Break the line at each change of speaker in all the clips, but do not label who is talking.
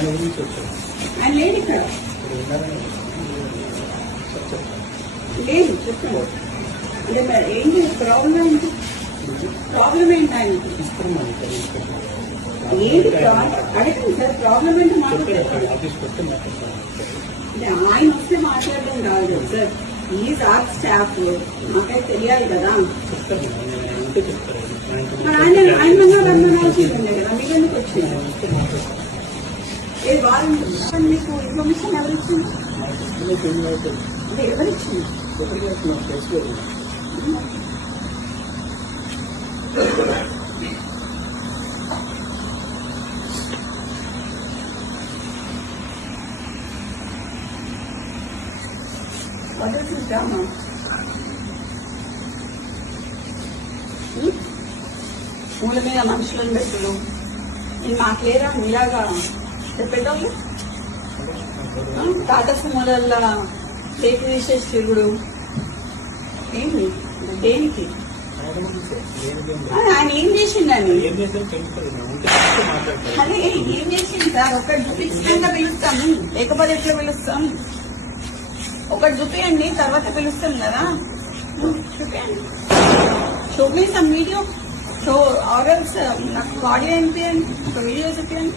ఆయన గురించి వచ్చాను ఆయన లేడు ఇక్కడ. లేదు చెప్పండి. అంటే మరి ఏంటి? ప్రాబ్లం ఏంటి ప్రాబ్లం ఏంటి
ఆయన
ఏంటి అడగండి
వస్తే
మాట్లాడడం కాదు సార్. ఈ సార్ స్టాఫ్ నాకైతే తెలియాలి కదా. ఆయన ఆయన రమ్మనాల్సింది కదా మీకు ఎందుకు వచ్చింది
ఏ మాట్లాడతాను
మీకు ఇన్ఫర్మేషన్ ఎవరు ఇచ్చింది? అంటే ఎవరు ఇచ్చింది? What is this drama? పూల మీద మనుషులను పెట్టుడు ఇది మాకు లేరా? మీలాగా? చెప్పేటోళ్ళు టాటా సుమోలల్లో కేక్ తీసేసి తిరుగుడు. ఏంటి దేనికి? ఆయన ఏం చేసిండని అదే ఏం చేసింది సార్ ఒకటి చూపించకుండా పిలుస్తాము. లేకపోతే ఎట్లా పిలుస్తాం? ఒకటి చూపించండి తర్వాత పిలుస్తాం కదా. చూపించండి షో వీడియో సో ఆర్ఎల్స్ నాకు ఆడియో అనిపించండి ఒక వీడియో చూపించండి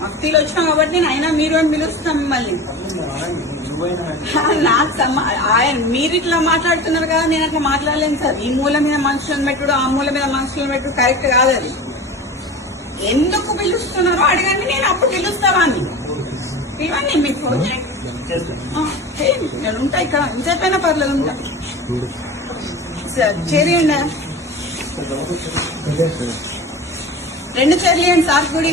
మఫ్తీలు వచ్చినావు కాబట్టి నేను అయినా మీరు అని పిలుస్తాం మిమ్మల్ని. నాకు సమ- ఆయన మీరు ఇట్లా మాట్లాడుతున్నారు కదా నేను అట్లా మాట్లాడలేను సార్. ఈ మూల మీద మనుషులను పెట్టుడు ఆ మూల మీద మనుషులను పెట్టుడు కరెక్ట్ కాదు అది. ఎందుకు పిలుస్తున్నారో అడగండి నేను అప్పుడు పిలుస్తావా అని ఇవన్నీ మీకు నేను ఉంటా ఇక్కడ. ఇంతైపోయినా పర్లేదు ఉంటా. సార్ చేరియండి రెండు చర్యలు సార్ గుడి.